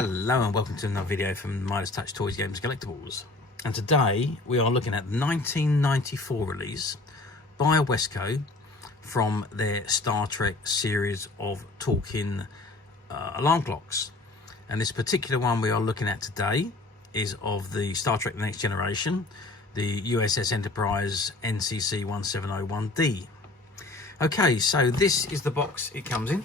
Hello and welcome to another video from Midas Touch Toys, Games, Collectibles. And today we are looking at the 1994 release by Wesco from their Star Trek series of talking alarm clocks. And this particular one we are looking at today is of the Star Trek The Next Generation, the USS Enterprise NCC-1701D. Okay, so this is the box it comes in.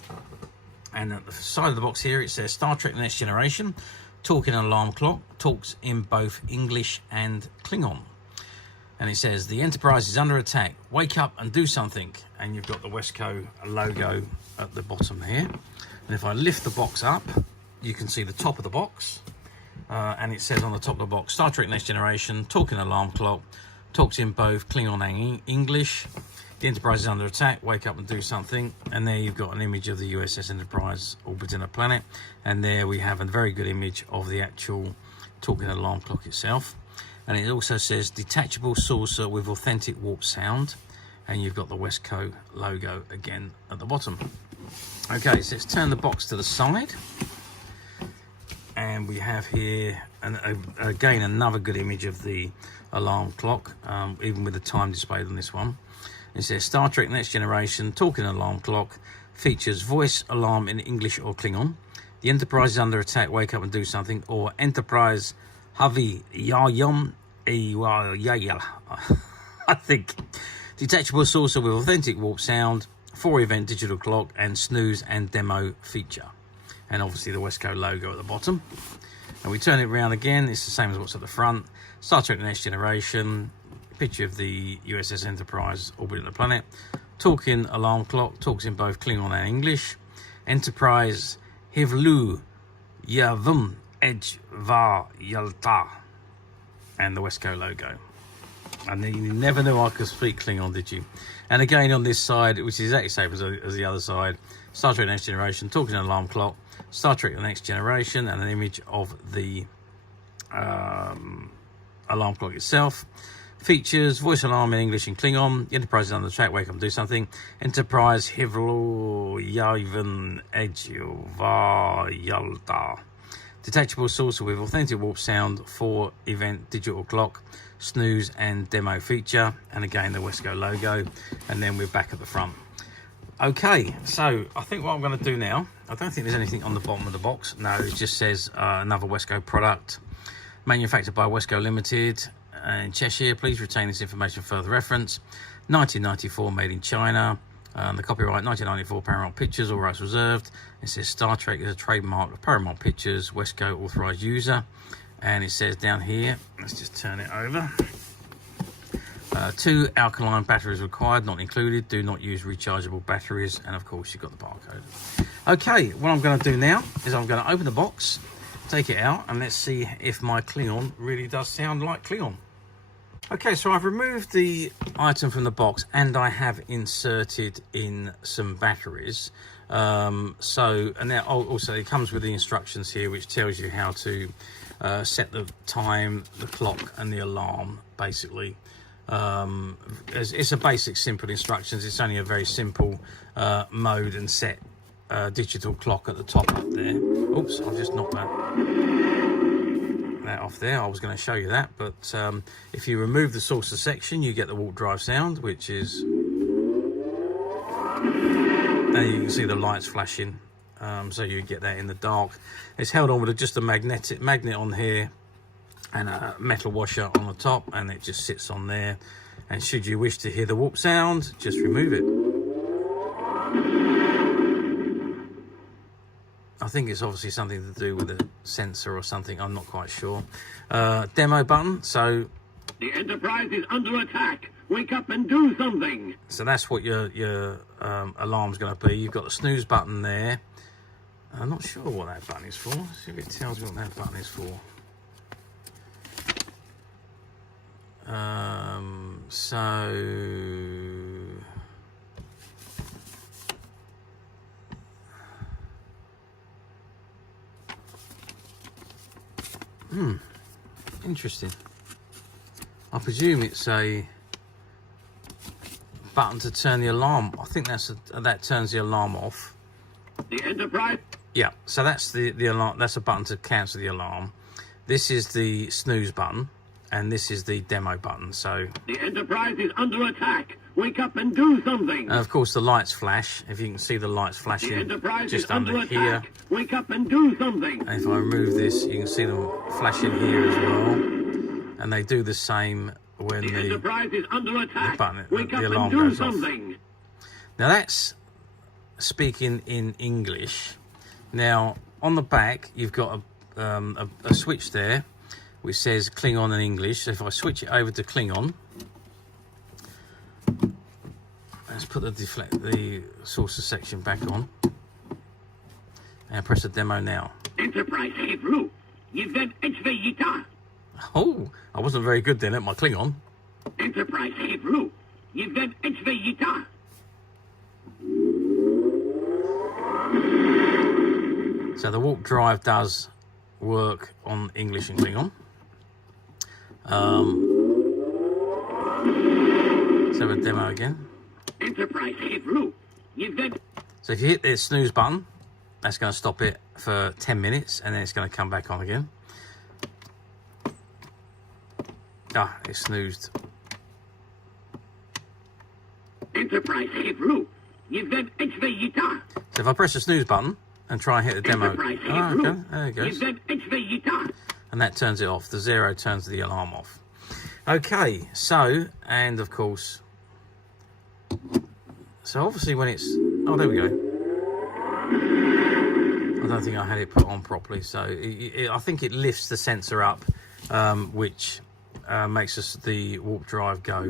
And at the side of the box here, it says Star Trek The Next Generation, talking alarm clock, talks in both English and Klingon. And it says, the Enterprise is under attack, wake up and do something. And you've got the Wesco logo at the bottom here. And if I lift the box up, you can see the top of the box. And it says on the top of the box, Star Trek Next Generation, talking alarm clock, talks in both Klingon and English. The Enterprise is under attack, wake up and do something. And there you've got an image of the USS Enterprise orbiting a planet. And there we have a very good image of the actual talking alarm clock itself. And it also says Detachable Saucer with authentic warp sound. And you've got the Wesco logo again at the bottom. Okay, so let's turn the box to the side. And we have here, again, another good image of the alarm clock, even with the time displayed on this one. It says Star Trek Next Generation, talking alarm clock, features voice alarm in English or Klingon. The Enterprise is under attack, wake up and do something. Or Enterprise Havi Yayam Yaya. I think. Detachable Saucer with authentic warp sound, 4-event digital clock, and Snooze and demo feature. And obviously the Wesco logo at the bottom. And we turn it around again, it's the same as what's at the front. Star Trek The Next Generation, picture of the USS Enterprise orbiting the planet. Talking alarm clock, talks in both Klingon and English. Enterprise Hivlu Yavum Edge Va Yalta. And the Wesco logo. And you never knew I could speak Klingon, did you? And again on this side, which is exactly the same as the other side, Star Trek Next Generation, talking alarm clock, Star Trek The Next Generation, and an image of the alarm clock itself. Features voice alarm in English and Klingon. The Enterprise is on the track, wake up and do something. Enterprise Hivlo Yavin Edjova Yalta. Detachable Saucer with authentic warp sound, 4-event digital clock, Snooze and demo feature, and again the Wesco logo. And then we're back at the front. Okay, so I think what I'm going to do now, I don't think there's anything on the bottom of the box. No, it just says another Wesco product, manufactured by Wesco Limited in Cheshire. Please retain this information for further reference. 1994, made in China. The copyright 1994, Paramount Pictures, all rights reserved. It says Star Trek is a trademark of Paramount Pictures, Wesco authorized user. And it says down here, let's just turn it over. 2 alkaline batteries required, not included. Do not use rechargeable batteries. And of course, you've got the barcode. Okay, what I'm going to do now is I'm going to open the box, take it out, and let's see if my Klingon really does sound like Klingon. Okay, so I've removed the item from the box and I have inserted in some batteries. And then also it comes with the instructions here, which tells you how to set the time, the clock, and the alarm, basically. It's a basic, simple instructions. It's only a very simple mode and set digital clock at the top up there. Oops, I've just knocked that off there. I was going to show you that, but if you remove the saucer section, you get the warp drive sound, which is, and you can see the lights flashing, so you get that in the dark. It's held on with just a magnet on here and a metal washer on the top, and it just sits on there. And should you wish to hear the warp sound, just remove it. I think it's obviously something to do with a sensor or something, I'm not quite sure. Demo button, so the Enterprise is under attack, wake up and do something. So that's what your alarm's going to be. You've got the snooze button there. I'm not sure what that button is for. See if it tells me what that button is for. Interesting. I presume it's a button to turn the alarm. I think that turns the alarm off. The Enterprise. Yeah, so that's the alarm. That's a button to cancel the alarm. This is the snooze button, and this is the demo button. So The Enterprise is under attack. Wake up and do something. and of course the lights flash. If you can see the lights The flashing Enterprise is just under under here. attack. Wake up and do something. And if I remove this, you can see them flashing here as well. And they do the same when The Enterprise is under attack. button, Wake the up alarm and do goes off. something. Now that's speaking in English. Now on the back you've got a switch there which says Klingon and English. So if I switch it over to Klingon, let's put the saucer section back on and press the demo now. Enterprise Hebrew. Yvem Echveyita. Oh, I wasn't very good then at my Klingon. Enterprise Hebrew. Yvem Echveyita. So the warp drive does work on English and Klingon. Let's have a demo again. Enterprise Hebrew. Yvem. So if you hit the snooze button, that's going to stop it for 10 minutes and then it's going to come back on again. Ah, it snoozed. Enterprise Hebrew. Yvem Echveyita. So if I press the snooze button and try and hit the demo, Enterprise oh, Hebrew. okay, there it goes. Yvem Echveyita. And that turns it off. The 0 turns the alarm off. Okay, so, and of course, so obviously when it's, oh, there we go. I don't think I had it put on properly, so I think it lifts the sensor up, which makes us the warp drive go.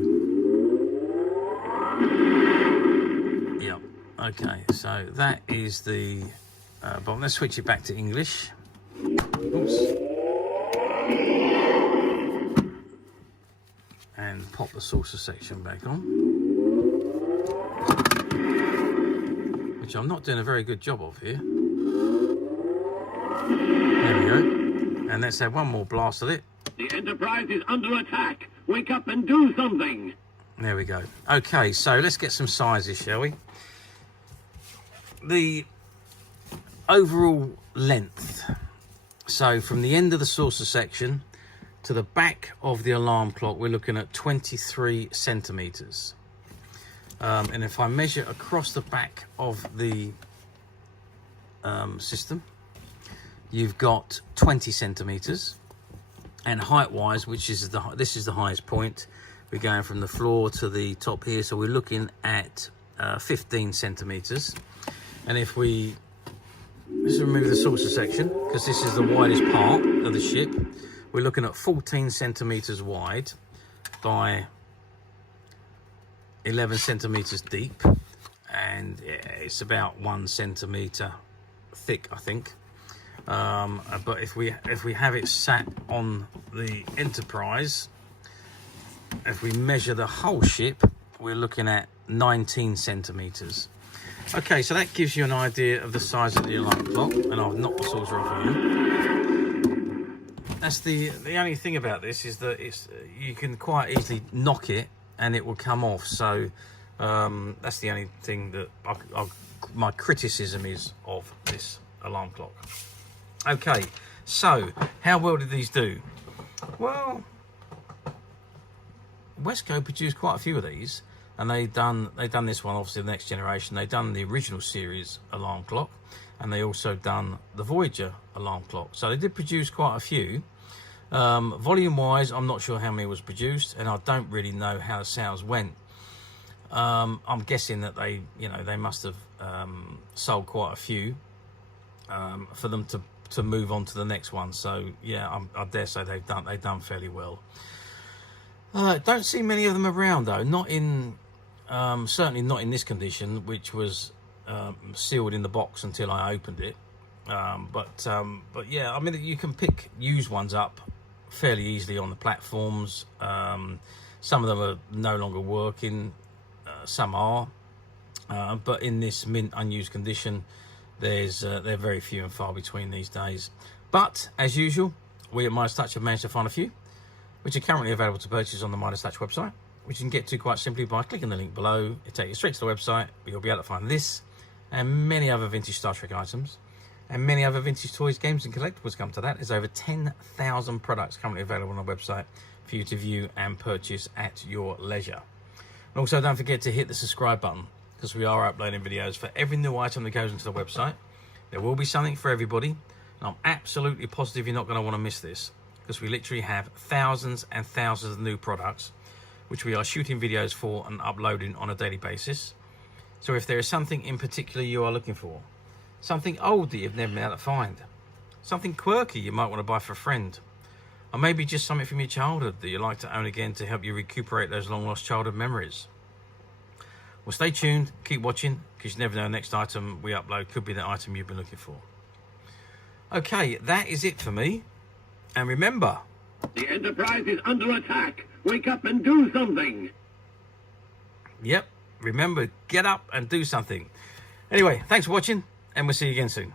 Yep. Okay, so that is the bottom. Let's switch it back to English. Oops. And pop the saucer section back on, which I'm not doing a very good job of here. There we go. And let's have one more blast at it. The Enterprise is under attack. Wake up and do something. There we go. Okay, so let's get some sizes, shall we? The overall length. So from the end of the saucer section to the back of the alarm clock, we're looking at 23 centimeters. And if I measure across the back of the system, you've got 20 centimeters. And height-wise, which is this is the highest point, we're going from the floor to the top here, so we're looking at 15 centimeters. And if we let's remove the saucer section, because this is the widest part of the ship, we're looking at 14 centimeters wide by 11 centimeters deep, and it's about 1 centimeter thick, I think. But if we have it sat on the Enterprise, if we measure the whole ship, we're looking at 19 centimeters. Okay, so that gives you an idea of the size of the alarm clock, and I've knocked the saucer off again. That's the only thing about this is that you can quite easily knock it and it will come off. So that's the only thing that my criticism is of this alarm clock. Okay, so how well did these do? Well, Wesco produced quite a few of these, and they done this one, obviously the next generation. They done the original series alarm clock, and they also done the Voyager alarm clock. So they did produce quite a few. Volume wise, I'm not sure how many was produced, and I don't really know how the sounds went. I'm guessing that they must have sold quite a few for them to move on to the next one. So yeah, I dare say they've done fairly well. Don't see many of them around though, not in certainly not in this condition, which was sealed in the box until I opened it. But yeah, I mean, you can pick used ones up fairly easily on the platforms. Some of them are no longer working, some are, but in this mint unused condition, they're very few and far between these days. But as usual, we at Midas Touch have managed to find a few which are currently available to purchase on the Midas Touch website, which you can get to quite simply by clicking the link below. It'll take you straight to the website, where you'll be able to find this and many other vintage Star Trek items. and many other vintage toys, games and collectibles come to that. There's over 10,000 products currently available on our website for you to view and purchase at your leisure. And also don't forget to hit the subscribe button, because we are uploading videos for every new item that goes into the website. There will be something for everybody, and I'm absolutely positive you're not going to want to miss this, because we literally have thousands and thousands of new products which we are shooting videos for and uploading on a daily basis. So if there is something in particular you are looking for, something old that you've never been able to find, something quirky you might want to buy for a friend, or maybe just something from your childhood that you'd like to own again to help you recuperate those long lost childhood memories, well, stay tuned, keep watching, because you never know, next item we upload could be the item you've been looking for. Okay, that is it for me. And remember, The Enterprise is under attack. Wake up and do something. Yep, remember, get up and do something. Anyway, thanks for watching, and we'll see you again soon.